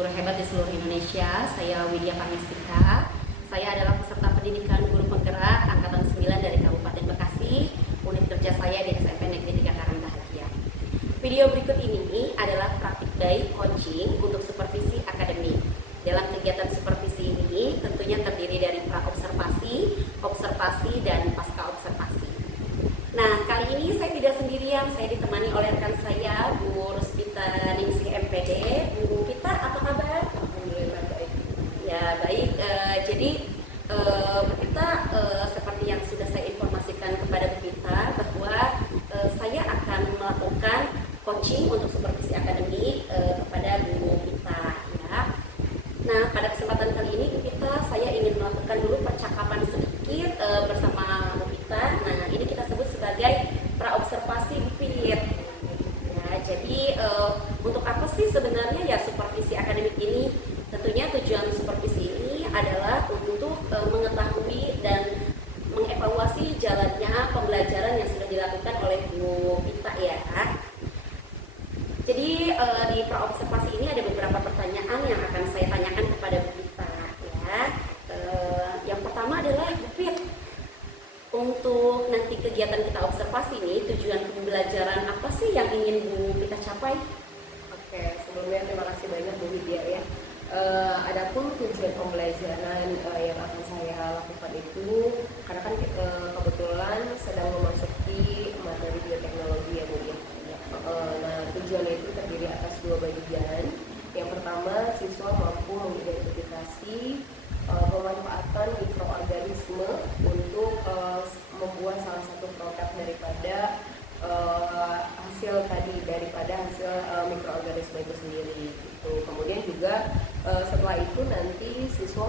guru hebat di seluruh Indonesia. Saya Widya Pangestika. Saya adalah peserta pendidikan guru penggerak Angkatan 9 dari Kabupaten Bekasi. Unit kerja saya di SMP Negeri 3 Karangbahagia. Video berikut ini adalah praktik day coaching untuk supervisi akademik. Dalam kegiatan supervisi ini tentunya terdiri dari pra-observasi, observasi, dan pasca observasi. Nah, kali ini saya tidak sendirian, saya ditemani oleh rekan saya, Bu Rusbita Ningsih MPD. Bu Pita, apa kabar? Alhamdulillah baik. Ya, baik. Jadi, Bu Pita, seperti yang sudah saya informasikan kepada Bu Pita, bahwa saya akan melakukan coaching untuk supervisi akademik kepada Bu Pita. Ya. Nah, pada kesempatan kali ini, Bu Pita, saya ingin melakukan dulu percakapan sedikit bersama Bu Pita. Nah, ini kita sebut sebagai pra-observasi Bu Pit. Ya, jadi untuk apa sih sebenarnya ya supervisi akademik ini? Tentunya tujuan supervisi ini adalah untuk mengetahui dan mengevaluasi jalannya pembelajaran yang sudah dilakukan oleh Bu Pita ya. Jadi di pra-observasi ini ada beberapa pertanyaan yang akan saya tanyakan kepada Bu Pita ya. Yang pertama adalah Bu Pit, untuk nanti kegiatan kita observasi ini, tujuan pembelajaran apa sih yang ingin Bu Pita capai? Oke, sebelumnya terima kasih banyak Bu Widya ya. Adapun tujuan pembelajaran yang akan saya lakukan itu, karena kan kebetulan sedang memasuki materi bioteknologi ya Bu ya. Nah, tujuannya itu terdiri atas dua bagian. Yang pertama, siswa mampu mengidentifikasi pemanfaatan mikroorganisme untuk membuat salah satu produk daripada hasil mikroorganisme itu sendiri. Gitu. Kemudian juga setelah itu nanti siswa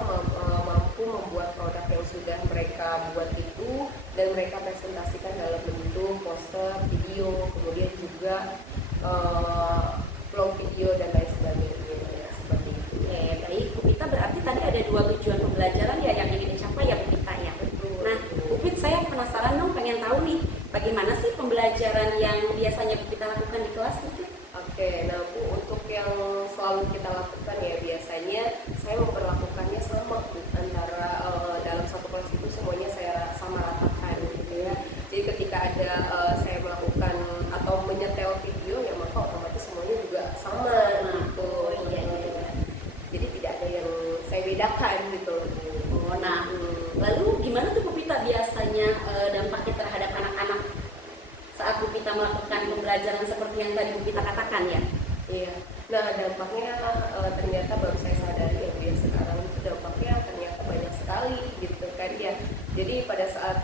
mampu membuat produk yang sudah mereka buat itu dan mereka presentasikan dalam bentuk poster, video, kemudian juga vlog video dan lain sebagainya ya, seperti itu. Baik, Bu Pita, berarti tadi ada dua tujuan pembelajaran ya yang ingin dicapai ya Bu Pita ya. Betul. Nah, Bu Pit, saya penasaran dong, pengen tahu nih bagaimana sih pembelajaran yang biasanya Bu Pita lakukan di kelas Bu Pit? Oke, nah Bu, untuk yang selalu kita lakukan ya biasanya saya memperlakukannya sama Bu, antara dalam satu kelas itu semuanya saya sama ratakan gitu ya. Jadi ketika ada saya melakukan atau menyetel video ya maka otomatis semuanya juga sama gitu. Iya. Jadi tidak ada yang saya bedakan gitu. Nah, lalu gimana tuh Bu Pita biasanya dampaknya terhadap anak-anak saat Bu Pita melakukan pembelajaran seperti yang tadi Bu Pita katakan ya? Iya. Nah, dampaknya ternyata baru saya sadari ya Bu ya, sekarang itu dampaknya ternyata banyak sekali gitu kan ya. Jadi pada saat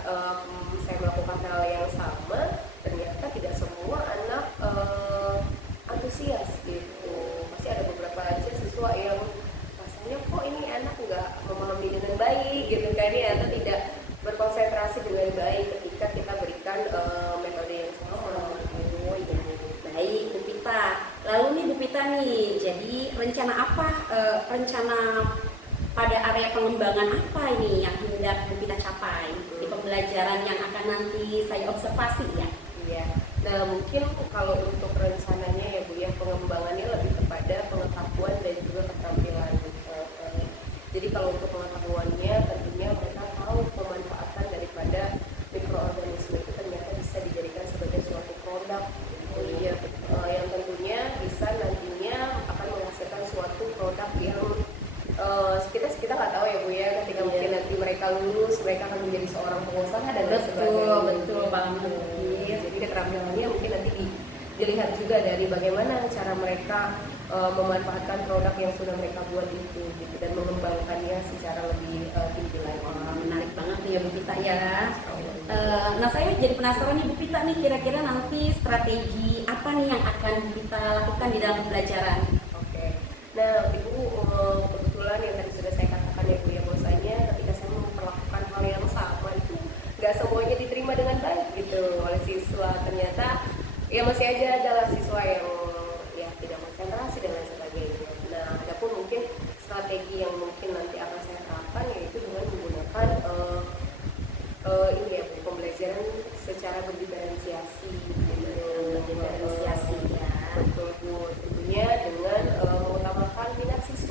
saya melakukan hal yang sama, ternyata tidak semua anak antusias gitu. Pasti ada beberapa aja siswa yang rasanya kok ini anak nggak memahami dengan baik gitu kan ya, atau tidak berkonsentrasi dengan baik ketika kita berikan metode yang sama. Baik, Bu Pita. Lalu nih Bu Pita nih, jadi rencana apa? Rencana pada area pengembangan apa ini yang hendak Bu Pita capai di pembelajaran yang akan nanti saya observasi ya? Iya. Nah, mungkin kalau untuk rencananya ya Bu ya, pengembangannya lebih kepada pengetahuan dan juga keterampilan. Jadi kalau untuk pengetahuannya tentunya mereka tahu pemanfaatan daripada mikroorganisme itu ternyata bisa dijadikan sebagai suatu produk. Iya, yang tentunya bisa nantinya akan menghasilkan suatu produk yang kita nggak tahu ya Bu ya, ketika mungkin nanti mereka lulus mereka akan menjadi seorang pengusaha dan lain sebagainya. Betul banget. Jadi keterampilannya mungkin nanti dilihat juga dari bagaimana cara mereka memanfaatkan produk yang sudah mereka buat itu gitu, dan mengembangkannya secara lebih tinggi lagi. Menarik banget nih ya Bu Pita ya. Nah, saya jadi penasaran nih Bu Pita nih, kira-kira nanti strategi apa nih yang akan Bu Pita lakukan di dalam pembelajaran? Oke. Nah, Ibu kebetulan yang tadi sudah saya katakan ya Bu ya, bahwasanya ketika saya memperlakukan hal yang sama itu nggak semuanya diterima dengan baik gitu oleh siswa. Ternyata ya masih aja adalah siswa yang ya tidak konsentrasi dan lain sebagainya. Nah, adapun mungkin strategi yang mungkin nanti akan saya terapkan yaitu dengan menggunakan ini ya Bu, pembelajaran secara berdiferensiasi. Berdiferensiasi ya. Betul Bu, tentunya dengan mengutamakan minat siswa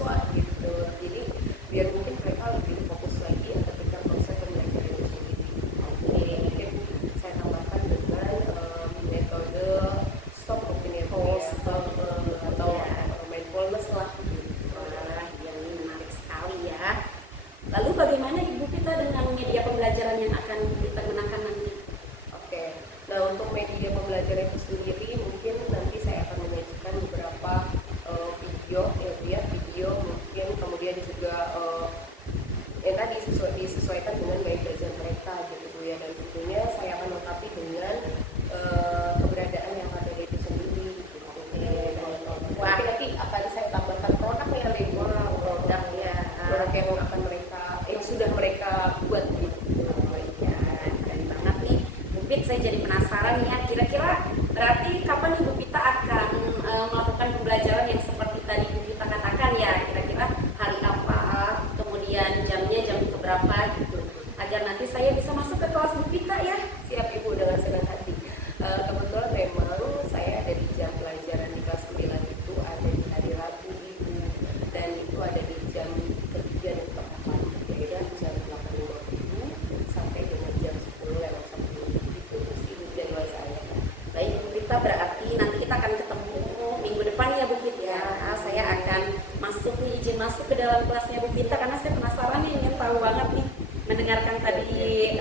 izin masuk ke dalam kelasnya Bu Vita karena saya penasaran nih, ingin tahu banget nih. Mendengarkan tadi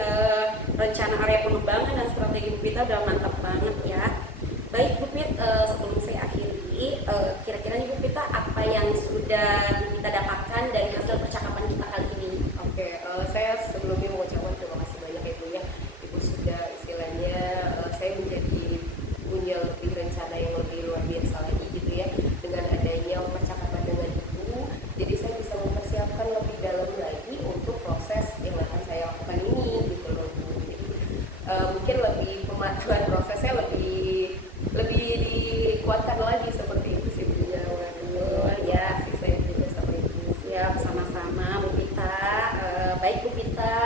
rencana area pengembangan dan strategi Bu Vita udah mantap banget ya. Baik Bu Vita, sebelum saya akhiri, kira-kira nih Bu Vita apa yang sudah Bu Vita dapatkan dari hasil percakapan kita kali ini? Oke, saya sebelumnya mengucapkan terima kasih banyak ya Bu ya. Ibu sudah istilahnya saya menjadi punya lebih rencana yang lebih luar biasa lagi gitu ya, dengan adanya percakapan dengan Ibu. Jadi saya bisa mempersiapkan lebih dalam lagi untuk proses yang akan saya lakukan ini gitu loh Bu. Jadi, mungkin lebih pematangan prosesnya lebih dikuatkan lagi seperti itu sih Bu ya. Ya, sih saya juga sama Ibu. Siap, sama-sama Bu Vita. Baik Bu Vita,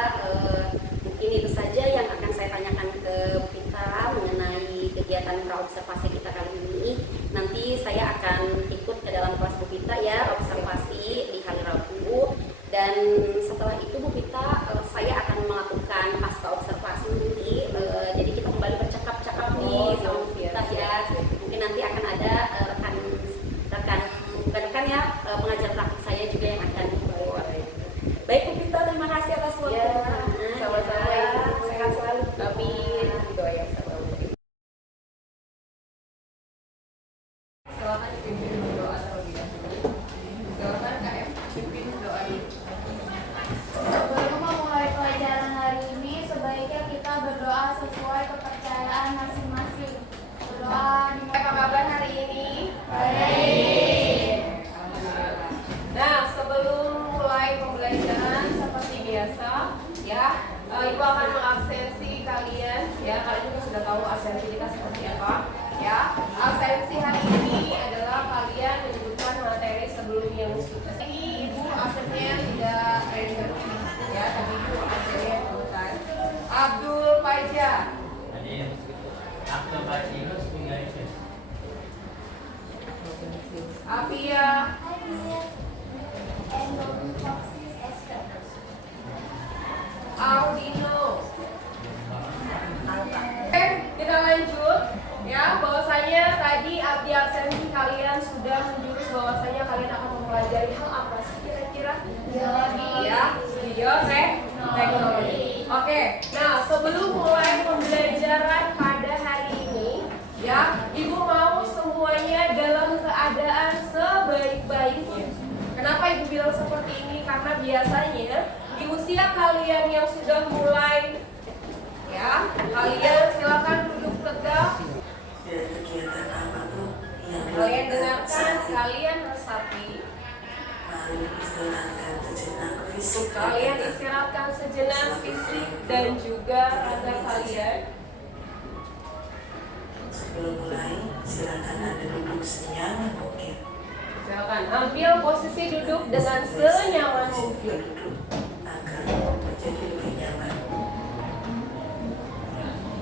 mungkin itu saja yang akan saya tanyakan ke Bu Vita mengenai kegiatan praobservasi kita kali ini. Nanti saya akan ikut ke dalam kelas Bu Vita ya, observasi di hari Rabu. Dan setelah itu Bu Vita, saya akan melakukan pasca observasi nanti. Jadi kita kembali bercakap-cakap nih sama Bu Vita ya. Mungkin nanti akan ada rekan ya, pengajar praktik saya juga yang akan membawa. Baik Bu Vita, terima kasih atas waktunya. Sama-sama Ibu. Sehat selalu. Amin. Doa yang sama Bu. Silakan dipimpin doa terlebih dahulu. Silakan KM pimpin doa dulu. Sebelum memulai pelajaran hari ini, sebaiknya kita berdoa sesuai kepercayaan masing-masing. Berdoa dimulai. Apa kabar hari ini? Baik. Nah, sebelum mulai pembelajaran seperti biasa, ya, Ibu akan mengabsensi kalian. Ya, kalian juga sudah tahu absensi kita seperti apa. Ya, absensi hari ini adalah kalian menyebutkan materi sebelum yang sudah. Ini Ibu absennya tidak random. Ya, tapi Ibu absennya urutan. Abdul Fajar. Afia. Endoptoxis Esther. Aldino. Oke, kita lanjut ya. Bahwasanya tadi di absensi kalian sudah menjurus bahwasanya kalian akan mempelajari hal apa sih kira-kira? Ya, video teknologi. Oke, nah sebelum mulai pembelajaran pada hari ini, ya, Ibu mau semuanya dalam keadaan sebaik-baiknya. Kenapa Ibu bilang seperti ini? Karena biasanya di usia kalian yang sudah mulai, ya, kalian silakan duduk tegak. Kalian dengarkan, kalian resapi. Kalian istirahatkan sejenak fisik dan juga raga kalian. Sebelum mulai, silakan Anda duduk senyaman mungkin. Silakan ambil posisi duduk dengan senyaman mungkin. Duduk agar menjadi lebih nyaman.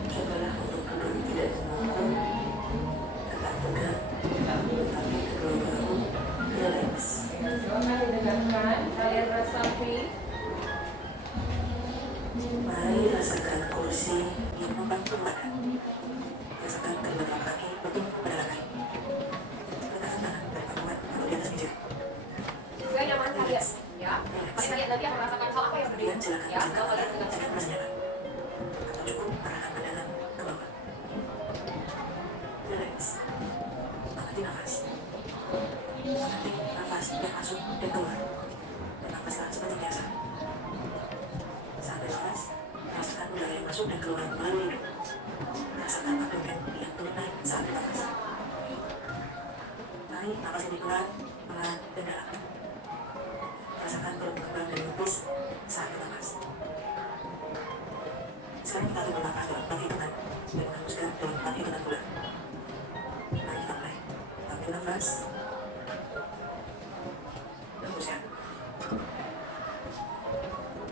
Cobalah untuk duduk tidak membungkuk, tetap tegak, tetapi kedua bahu rileks. Silakan didengarkan, kalian resapi. Mari rasakan kursi yang membantu badan. Rasakan kedua telapak kaki bertumpu pada lantai. Letakkan tangan dan pangkuan atau di atas meja. Saya nyaman kalian, ya. Kalian nanti akan merasakan hal apa yang berbeda, Kemudian silakan ya. Kalau kalian jika dengarkan. merasa nyaman. Atau cukup arahkan badan ke bawah. Relax. Amati nafas. Amati nafas yang masuk dan keluar. Dan nafaslah seperti biasa. Saat bernafas, rasakan udara yang masuk dan keluar melalui hidung. Rasakan abdomen yang turun naik saat bernafas. Mari nafas ini keluar, pelan dan dalam. Rasakan perut berkembang dan lupus saat bernafas. Sekarang kita akan bernafas dalam 4 hitungan dan menghembuskan dalam 4 hitungan pula. Mari kita mulai. Ambil nafas. Hembuskan.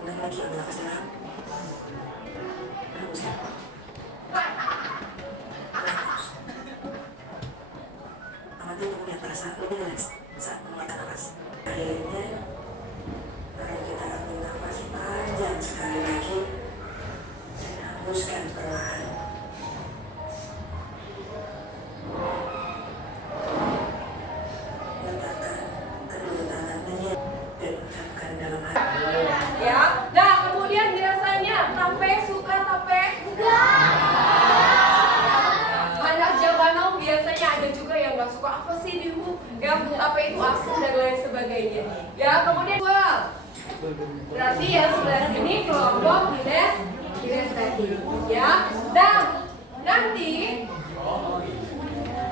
Ulangi lagi, ambil nafas dalam. Hembuskan. Hembus. Amati tubuh yang terasa lebih rileks saat mengeluarkan nafas. Akhirnya, mari kita ambil nafas panjang sekali lagi dan hembuskan perlahan. Letakkan kedua tangannya dalam hati. Ya. Nah, kemudian biasanya tape suka tape? Anak zaman now biasanya ada juga yang nggak suka apa sih Dimu? Yang tape itu asin dan lain sebagainya. Ya, kemudian dua. Berarti yang sebelah sini kelompok Ines tadi. Ya. Dan nanti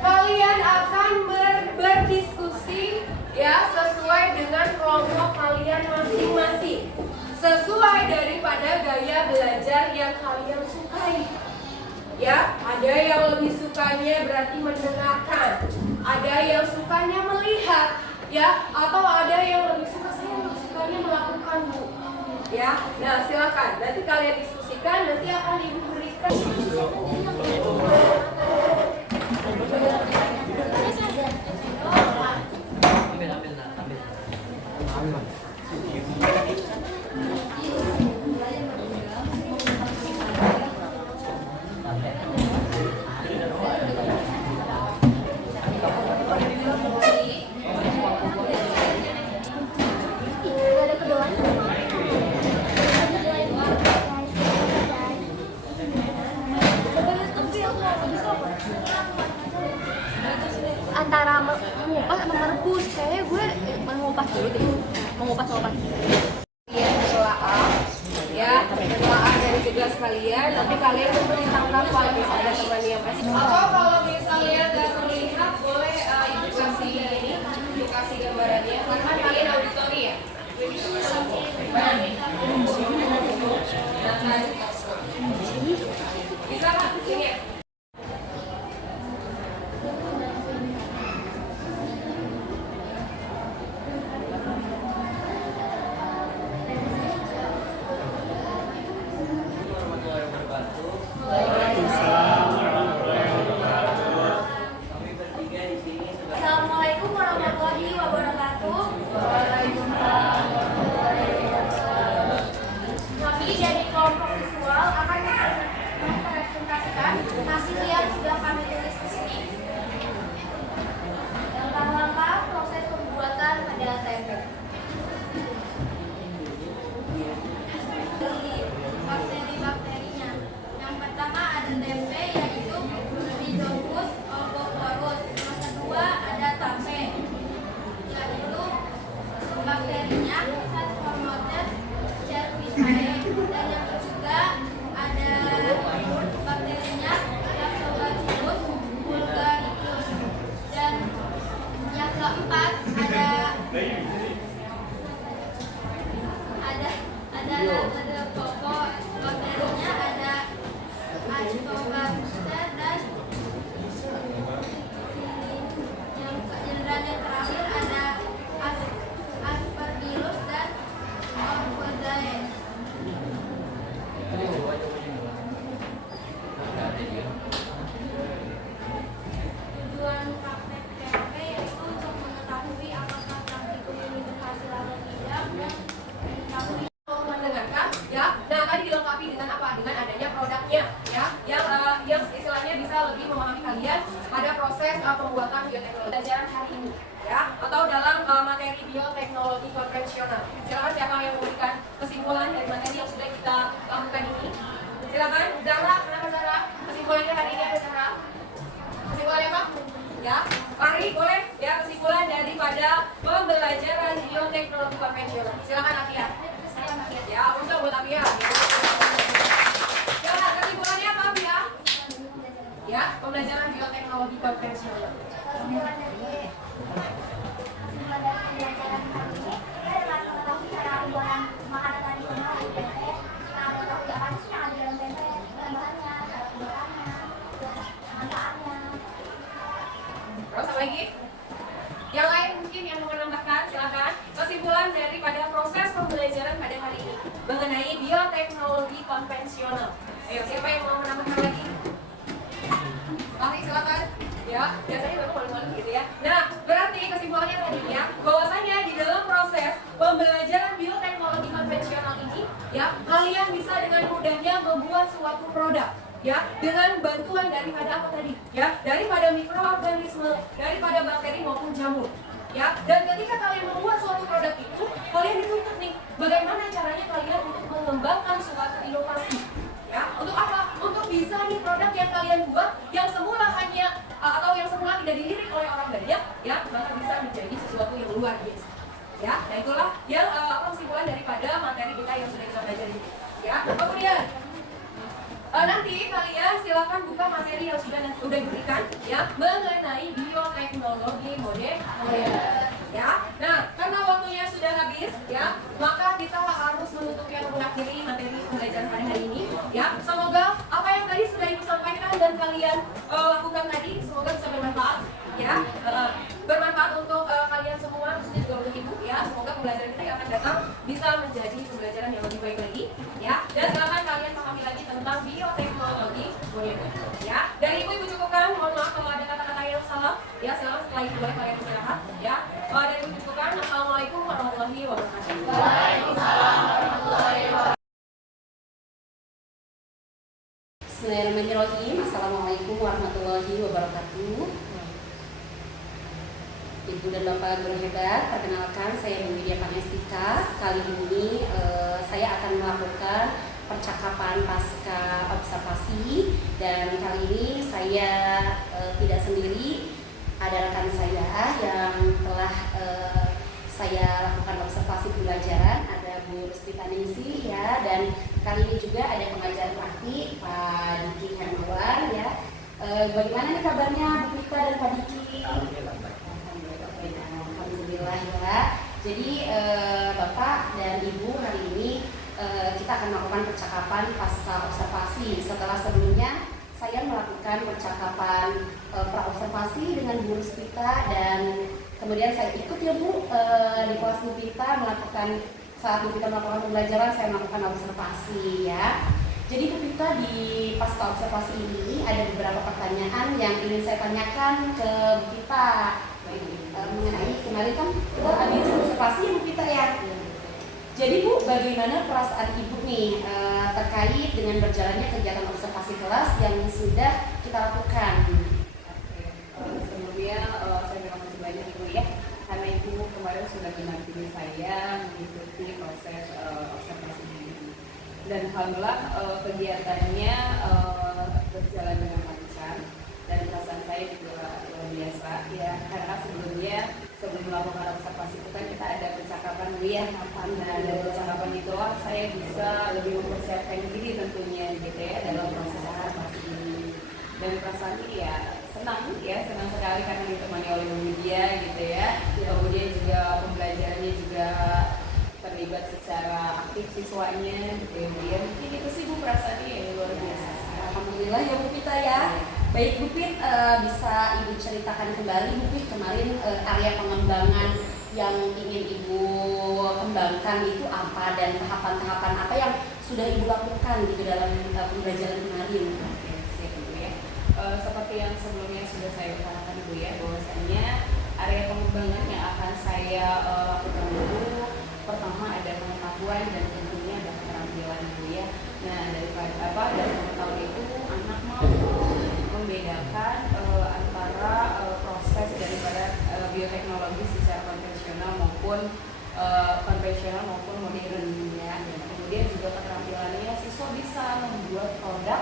kalian akan berdiskusi ya sesuai dengan kelompok kalian masing-masing, sesuai daripada gaya belajar yang kalian sukai. Ya, ada yang lebih sukanya berarti mendengarkan, ada yang sukanya melihat, ya, atau ada yang lebih sukanya melakukan, Bu. Ya, nah silakan. Nanti kalian diskusikan, nanti akan Ibu berikan. Antara mengupas sama merebus, kayaknya gue mengupas dulu deh, mengupas. Kalian berdoa, ya, berdoa dari tugas kalian. Nanti kalian memberi tanggapan bisa ada teman yang pasti. Atau kalau misalnya nggak terlihat, boleh Ibu kasih ini, Ibu kasih gambarannya. Karena kalian auditori ya. Bisa Pak? Ini ya. Assalamualaikum warahmatullahi wabarakatuh. Kami dari kelompok visual akan mempresentasikan hasil yang sudah kami tulis di sini. Langkah-langkah proses pembuatan pada tempe. Bakteri-bakterinya. Yang pertama ada tempe yaitu Rhizopus ovoporus. Yang kedua ada tape yaitu bakterinya Pseudomonas cerevisiae. Dan yang ketiga ada bakterinya Lactobacillus bulgaricus. Dan yang keempat ada pokok bakterinya ada Ascobacter dan yang terakhir ada Aspergillus dan Orthozae. Tujuan praktek TMP yaitu untuk mengetahui apakah praktik itu hasil atau tidak dan mengetahui Mendengarkan, ya. Nah, tadi dilengkapi dengan apa? Dengan adanya produknya, ya, yang istilahnya bisa lebih memahami kalian pada proses pembuatan bioteknologi pelajaran hari ini, ya, atau dalam materi bioteknologi konvensional. Silakan siapa yang memberikan kesimpulan dari materi yang sudah kita lakukan ini. Silakan, Zahra, kenapa Zahra? Kesimpulannya hari ini apa Zahra? Kesimpulannya apa? Ya, Ari boleh ya kesimpulan daripada pembelajaran bioteknologi konvensional. Silakan Afia. Ya, untuk buat Afia. Ya, kesimpulannya apa Afia? Ya, pembelajaran bioteknologi konvensional. kesimpulan dari pembelajaran hari ini adalah mengetahui cara pembuatan makanan tradisional di tempe. Kita mengetahui apa sih yang ada di dalam tempe, bahan-bahannya, cara pembuatannya, manfaatnya. Terus apa lagi? Yang lain mungkin yang mau menambahkan, silakan. Kesimpulan daripada proses pembelajaran pada hari ini mengenai bioteknologi konvensional. Ayo, siapa yang mau menambahkan lagi? Lagi silakan. Ya, biasanya memang malu-malu gitu ya. Nah, berarti kesimpulannya tadi ya, bahwasanya di dalam proses pembelajaran bioteknologi konvensional ini, ya, kalian bisa dengan mudahnya membuat suatu produk. Ya, dengan bantuan daripada apa tadi? Ya, daripada mikroorganisme, daripada bakteri maupun jamur. Ya, dan ketika kalian membuat suatu produk itu, kalian dituntut nih itulah yang kesimpulan daripada materi kita yang sudah kita pelajari. Ya, kemudian nanti kalian silakan buka materi yang sudah diberikan ya mengenai bioteknologi molekuler. Ya, nah karena waktunya sudah habis ya, maka kita harus menutup yang mengakhiri materi pembelajaran pada hari ini. Ya, semoga apa yang tadi sudah ibu sampaikan dan kalian lakukan tadi semoga bisa bermanfaat. Ya, bermanfaat untuk kalian semua, khususnya juga untuk ibu ya. Semoga pembelajaran kita yang akan datang bisa menjadi pembelajaran yang lebih baik lagi ya. Dan silakan kalian pahami lagi tentang bioteknologi molekuler ya. Dari ibu cukupkan, mohon maaf kalau ada kata-kata yang salah ya. Silakan setelah itu boleh kalian istirahat ya. Dari ibu cukupkan, assalamualaikum warahmatullahi wabarakatuh. Waalaikumsalam warahmatullahi wabarakatuh. Bismillahirrahmanirrahim. Assalamualaikum warahmatullahi wabarakatuh. Ibu dan Bapak guru hebat, perkenalkan saya Bu Widya Panestika. Kali ini saya akan melakukan percakapan pasca observasi, dan kali ini saya tidak sendiri, ada rekan saya yang telah saya lakukan observasi pembelajaran, ada Bu Ruspita Ningsih ya, dan kali ini juga ada pengajar praktik Pak Diki Hermawan ya. Bagaimana nih kabarnya Bu Rita dan Pak Diki? Alhamdulillah ya. Jadi Bapak dan Ibu, hari ini kita akan melakukan percakapan pasca observasi. Setelah sebelumnya saya melakukan percakapan pra-observasi dengan Bu Ruspita, dan kemudian saya ikut ya Bu di kelas Bu Pita melakukan, saat Bu Pita melakukan pembelajaran saya melakukan observasi ya. Jadi Bu Pita, di pasca observasi ini ada beberapa pertanyaan yang ingin saya tanyakan ke Bu Pita mengenai kemarin kan kita habis observasi ya Bu Pita ya. Jadi Bu, bagaimana perasaan Ibu nih terkait dengan berjalannya kegiatan observasi kelas yang sudah kita lakukan? Sebelumnya saya terima kasih banyak Ibu ya, karena Ibu kemarin sudah menampili saya mengikuti proses observasi ini. Dan alhamdulillah kegiatannya berjalan dengan lancar, dan perasaan saya juga luar biasa ya, karena sebelum melakukan observasi itu kan kita ada percakapan dulu ya. Nah, dari percakapan itulah saya bisa lebih mempersiapkan diri tentunya gitu ya dalam proses observasi ini. Dan perasaan ini ya senang sekali karena ditemani oleh Bu Widya gitu ya. Kemudian juga pembelajarannya juga terlibat secara aktif siswanya gitu ya. Mungkin itu sih Bu perasaannya yang luar biasa. Alhamdulillah ya Bu Pita ya. Baik Bu Pit, bisa Ibu ceritakan kembali Bu Pit, kemarin area pengembangan yang ingin Ibu kembangkan itu apa, dan tahapan-tahapan apa yang sudah Ibu lakukan gitu dalam pembelajaran kemarin? Oke, siap Bu ya. Seperti yang sebelumnya sudah saya utarakan Bu ya, bahwasanya area pengembangan yang akan saya lakukan dulu, pertama ada pengetahuan dan tentunya ada keterampilan Bu ya. Nah, dari pengetahuan itu anak mampu membedakan antara proses daripada bioteknologi secara konvensional maupun modern ya. Dan kemudian juga keterampilannya siswa bisa membuat produk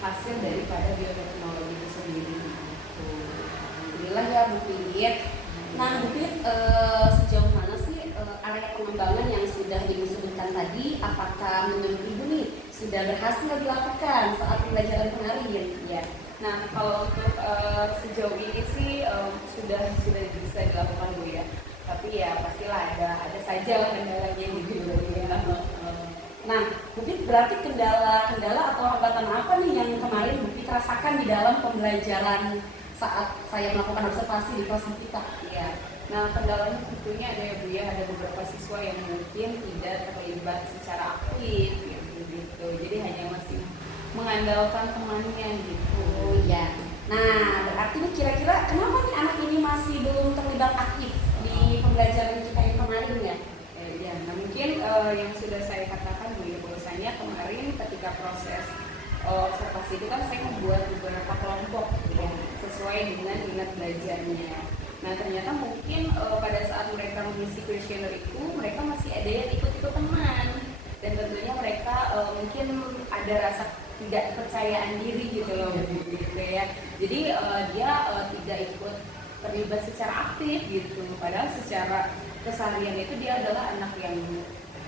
hasil daripada bioteknologi itu sendiri. Alhamdulillah ya Bu Pit. Nah Bu Pit, sejauh mana sih area pengembangan yang sudah Ibu sebutkan tadi, apakah menurut Ibu nih sudah berhasil dilakukan saat pembelajaran kemarin ya? Nah, kalau untuk sejauh ini sih sudah bisa dilakukan Bu ya. Tapi ya pastilah ada saja kendalanya gitu ya. Nah, mungkin berarti kendala atau hambatan apa nih yang kemarin Bu Pit rasakan di dalam pembelajaran saat saya melakukan observasi di kelas kita? Ya. Nah, kendalanya tentunya ada ya Bu ya, ada beberapa siswa yang mungkin tidak terlibat secara aktif gitu. Jadi hanya masih mengandalkan temannya gitu ya. Nah, berarti nih kira-kira kenapa nih anak ini masih belum terlibat aktif di pembelajaran kita yang kemarin ya? Ya, nah mungkin yang sudah saya katakan Bu ya, bahwasanya kemarin ketika proses observasi itu kan saya membuat beberapa kelompok ya, sesuai dengan minat belajarnya. Nah, ternyata mungkin pada saat mereka mengisi kuesioner itu mereka masih ada yang ikut-ikut teman, dan tentunya mereka mungkin ada rasa tidak kepercayaan diri gitu loh gitu ya. Jadi dia tidak ikut terlibat secara aktif gitu, padahal secara keseharian itu dia adalah anak yang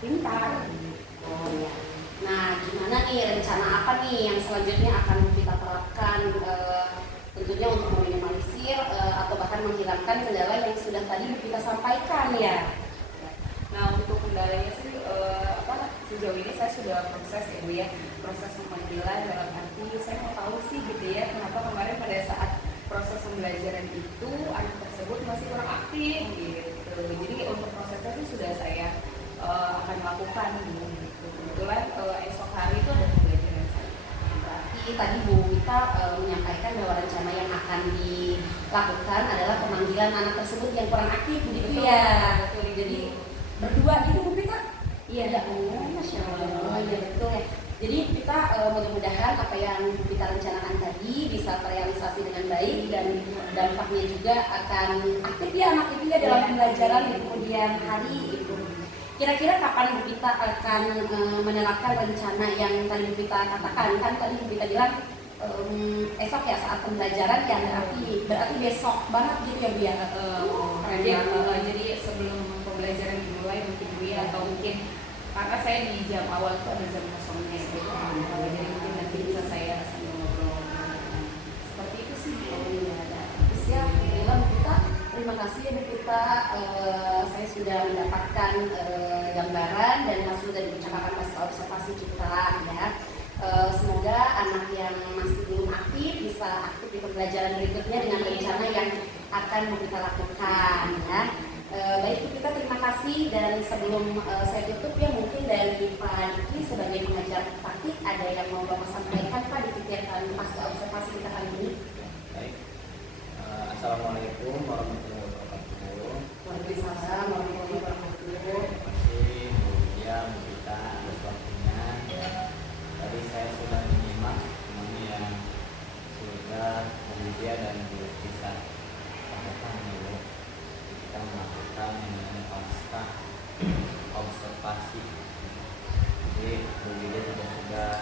pintar. Oh ya. Nah, gimana nih rencana apa nih yang selanjutnya akan kita terapkan tentunya untuk meminimalisir atau bahkan menghilangkan kendala yang sudah tadi kita sampaikan ya. Nah, untuk kendalanya sih sejauh ini saya sudah proses ya Bu ya, proses pemanggilan dalam arti saya mau tahu sih gitu ya kenapa kemarin pada saat proses pembelajaran itu anak tersebut masih kurang aktif gitu. Jadi untuk prosesnya sih sudah saya akan lakukan gitu. Kebetulan esok hari itu ada pembelajaran saya. Berarti tadi Bu Wita menyampaikan bahwa rencana yang akan dilakukan adalah pemanggilan anak tersebut yang kurang aktif begitu ya. Betul. Jadi berdua gitu Bu Wita? Iya. Ya, Masya Allah, ya betul ya. Jadi kita mudah-mudahan apa yang kita rencanakan tadi bisa terrealisasi dengan baik dan dampaknya juga akan aktif ya anak itu ya dalam pembelajaran di kemudian hari itu. Kira-kira kapan Bu Vita akan menerapkan rencana yang tadi Bu Vita katakan? Kan tadi Bu Vita bilang esok ya saat pembelajaran ya berarti besok banget gitu ya Bu ya. Jadi sebelum pembelajaran dimulai mungkin Bu ya, atau mungkin karena saya di jam awal itu ada jam kosongnya gitu. Jadi mungkin nanti bisa saya sambil ngobrol. Seperti itu sih. Oh iya, siap. Alhamdulillah Bu Vita. Terima kasih ya Bu Vita. Saya sudah mendapatkan gambaran dan hasil dari percakapan pasca observasi kita ya. Semoga anak yang masih belum aktif bisa aktif di pembelajaran berikutnya dengan rencana yang akan kita lakukan ya. Baik Bu Vita, terima kasih dan sebelum saya tutup ya mungkin dari Pak Diki sebagai pengajar praktik ada yang mau Bapak sampaikan Pak di kegiatan pasca observasi kita kali ini. Baik. Assalamualaikum warahmatullahi wabarakatuh. Waalaikumsalam warahmatullahi wabarakatuh. Terima kasih Bu Dia, Bu Vita atas waktunya. Tadi saya sudah menyimak semuanya yang sudah Bu Dia dan Bu Vita sampaikan dulu. Kita melakukan yang namanya pasca observasi. Jadi Bu Dia juga sudah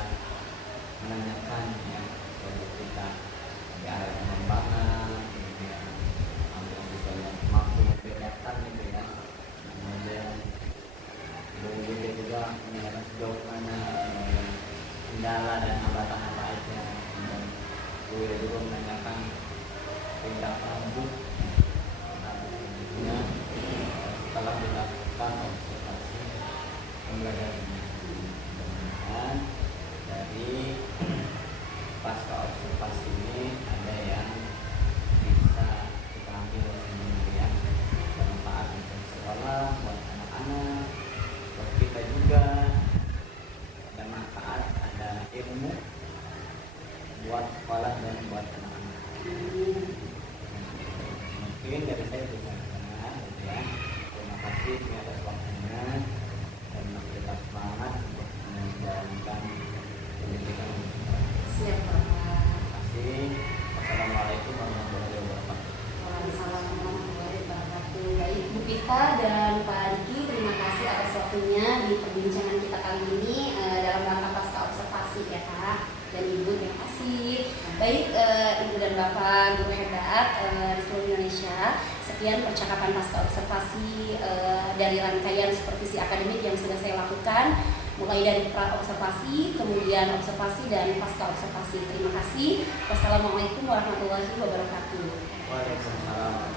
menanyakan ya ke Bu Vita di area pengembangan, kemudian ambil siswanya mampu membedakan gitu ya. Kemudian Bu Dia juga menanyakan sejauh mana kendala dan hambatan apa aja. Dan Bu Dia juga menanyakan tindak lanjut. Selanjutnya setelah dilakukan observasi pembelajaran ini, dan dari pasca observasi ini ada yang bisa kita ambil sendiri ya, bermanfaat untuk sekolah, buat anak-anak, buat kita juga, ada manfaat, ada ilmu buat sekolah dan buat anak-anak. Mungkin dari saya itu saja ya. Terima kasih atas waktunya dan tetap semangat untuk menjalankan pendidikan. Siap Bapak. Terima kasih. Wassalamualaikum warahmatullahi wabarakatuh. Waalaikumsalam warahmatullahi wabarakatuh. Baik Bu Vita dan Pak Diki, terima kasih atas waktunya di perbincangan kita kali ini dalam rangka pasca observasi ya Pak dan Ibu. Terima kasih. Baik Ibu dan Bapak guru hebat di seluruh Indonesia, sekian percakapan pasca observasi dari rangkaian supervisi akademik yang sudah saya lakukan, mulai dari pra observasi, kemudian observasi dan pasca observasi. Terima kasih. Wassalamualaikum warahmatullahi wabarakatuh. Waalaikumsalam.